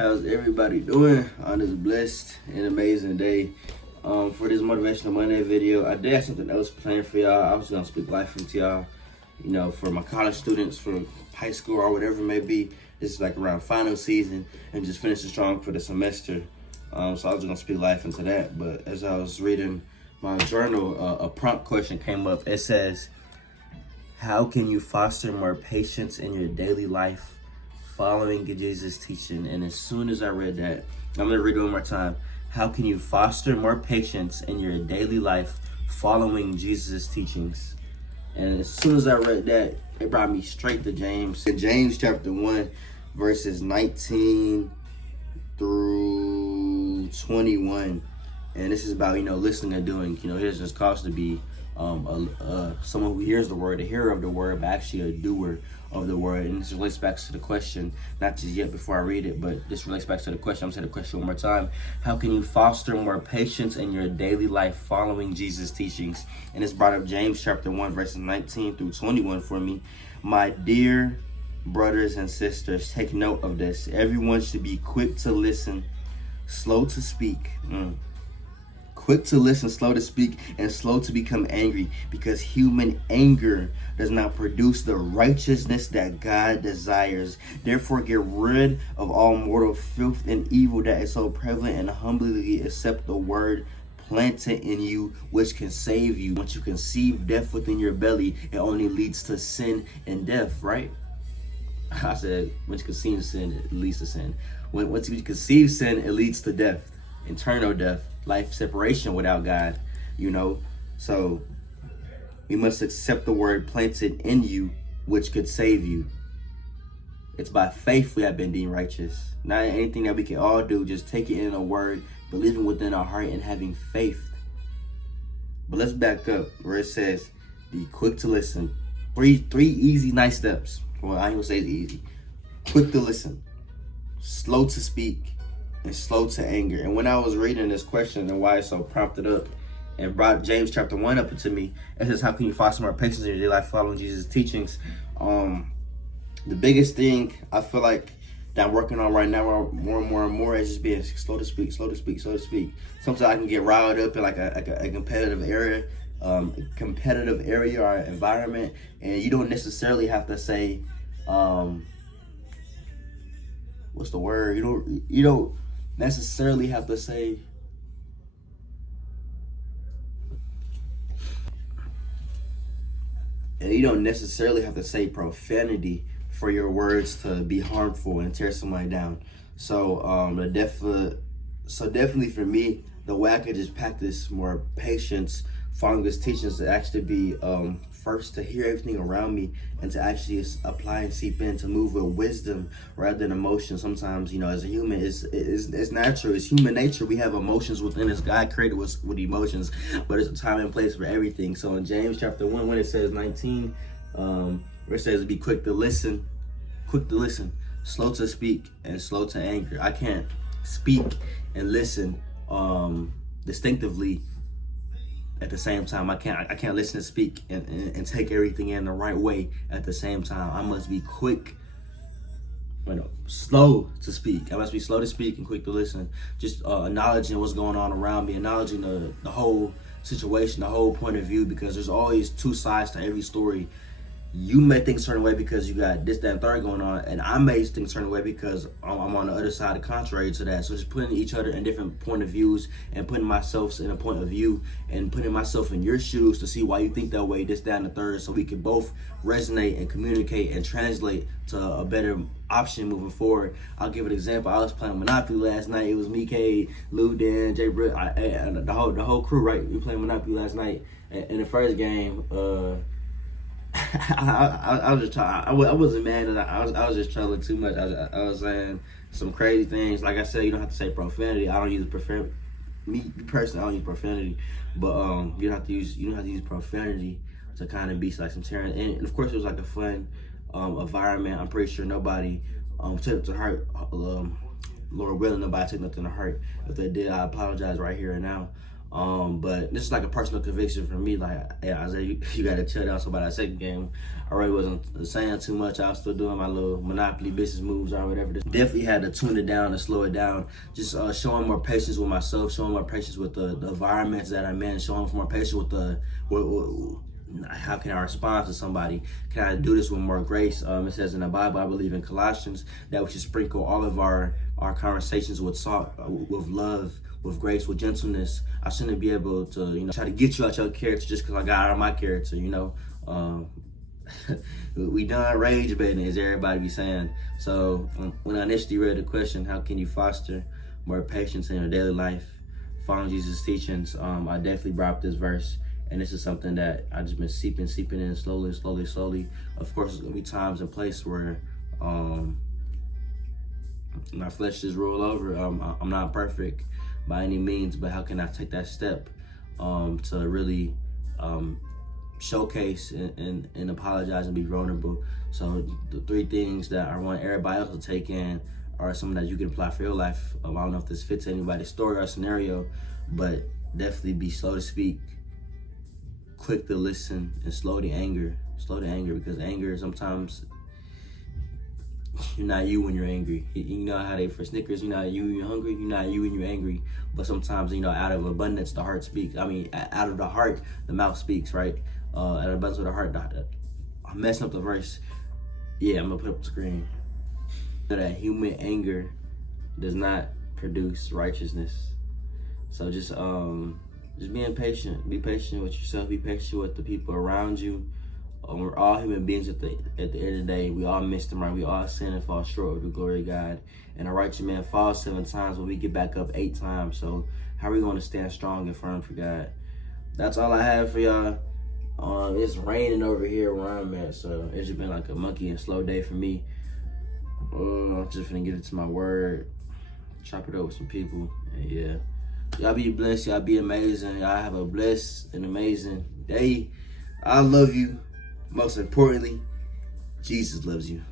How's everybody doing on this blessed and amazing day? For this Motivational Monday video, I did have something else planned for y'all. I was gonna speak life into y'all, for my college students, for high school or whatever it may be. This is like around final season and just finishing strong for the semester. So I was just gonna speak life into that. But as I was reading my journal, a prompt question came up. It says, how can you foster more patience in your daily life following Jesus' teaching? And as soon as I read that, I'm gonna read it one more time. How can you foster more patience in your daily life following Jesus' teachings? And as soon as I read that, it brought me straight to James. In James chapter 1, verses 19 through 21. And this is about, listening and doing. It doesn't just cause to be someone who hears the word, a hearer of the word, but actually a doer of the word. And this relates back to the question, not just yet before I read it, but this relates back to the question. I'm saying the question one more time. How can you foster more patience in your daily life following Jesus' teachings? And it's brought up James chapter 1, verses 19 through 21 for me. My dear brothers and sisters, take note of this. Everyone should be quick to listen, slow to speak. Quick to listen, slow to speak, and slow to become angry, because human anger does not produce the righteousness that God desires. Therefore, get rid of all mortal filth and evil that is so prevalent, and humbly accept the word planted in you, which can save you. Once you conceive death within your belly, it only leads to sin and death, right? I said, once you conceive sin, it leads to sin. Once you conceive sin, it leads to death, eternal death, life separation without God, So we must accept the word planted in you, which could save you. It's by faith we have been deemed righteous. Not anything that we can all do, just take it in a word, believing within our heart and having faith. But let's back up where it says, be quick to listen. Three easy, nice steps. Well, I ain't gonna say it's easy. Quick to listen, slow to speak, and slow to anger. And when I was reading this question and why it's so prompted up and brought James chapter 1 up into me, it says, how can you foster more patience in your daily life following Jesus' teachings? The biggest thing I feel like that I'm working on right now more and more is just being slow to speak. Sometimes I can get riled up in like a competitive area or environment, and you don't necessarily have to say, what's the word? You don't necessarily have to say, profanity for your words to be harmful and tear somebody down. So definitely for me, the way I could just practice more patience following his teachings to actually be first to hear everything around me and to actually apply and seep in, to move with wisdom rather than emotion. Sometimes, as a human, it's natural. It's human nature. We have emotions within us. God created us with emotions, but there's a time and place for everything. So in James chapter 1, when it says 19, where it says be quick to listen, slow to speak, and slow to anger. I can't speak and listen distinctively at the same time. I can't listen and speak and take everything in the right way at the same time. I must be slow to speak. I must be slow to speak and quick to listen. Just acknowledging what's going on around me, acknowledging the whole situation, the whole point of view, because there's always two sides to every story. You may think a certain way because you got this, that, and third going on, and I may think a certain way because I'm on the other side, contrary to that. So just putting each other in different point of views and putting myself in a point of view and putting myself in your shoes to see why you think that way, this, that, and the third, so we can both resonate and communicate and translate to a better option moving forward. I'll give an example. I was playing Monopoly last night. It was me, K, Lou, Dan, Jay Britt, and the whole crew, right? We were playing Monopoly last night. In the first game, I was just I wasn't mad. I was just trolling too much. I was saying some crazy things. Like I said, you don't have to say profanity. I don't use profanity. Me personally, I don't use profanity. But you don't have to use profanity to kind of be like some tearing. And of course, it was like a fun environment. I'm pretty sure nobody took it to heart. Lord willing, nobody took nothing to heart. If they did, I apologize right here and now. But this is like a personal conviction for me. Like, yeah, Isaiah, you got to chill down. So by that second game, I really wasn't saying too much. I was still doing my little Monopoly business moves or whatever. Definitely had to tune it down and slow it down. Just showing more patience with myself, showing more patience with the environments that I'm in, showing more patience with how can I respond to somebody? Can I do this with more grace? It says in the Bible, I believe in Colossians, that we should sprinkle all of our conversations with salt, with love, with grace, with gentleness. I shouldn't be able to, try to get you out your character just because I got out of my character, We done rage baiting, as everybody be saying. So when I initially read the question, how can you foster more patience in your daily life, following Jesus' teachings, I definitely brought up this verse. And this is something that I just been seeping in slowly. Of course, there's gonna be times and places where my flesh just roll over. I'm not perfect by any means, but how can I take that step to really showcase and apologize and be vulnerable? So the 3 things that I want everybody else to take in are something that you can apply for your life. I don't know if this fits anybody's story or scenario, but definitely be slow to speak, quick to listen, and slow to anger. Slow to anger, because anger sometimes, you're not you when you're angry. You know how they for Snickers, you're not you when you're hungry, you're not you when you're angry. But sometimes, out of abundance, the heart speaks. Out of the heart, the mouth speaks, right? Out of abundance of the heart, I'm messing up the verse. Yeah, I'm gonna put up the screen. That human anger does not produce righteousness. So just being patient. Be patient with yourself. Be patient with the people around you. We're all human beings at the end of the day. We all miss the mark. We all sin and fall short of the glory of God. And a righteous man falls 7 times, but we get back up 8 times. So how are we going to stand strong and firm for God? That's all I have for y'all. It's raining over here where I'm at, so it's just been like a monkey and slow day for me. I'm just gonna get into my word, chop it up with some people, and yeah. Y'all be blessed. Y'all be amazing. Y'all have a blessed and amazing day. I love you. Most importantly, Jesus loves you.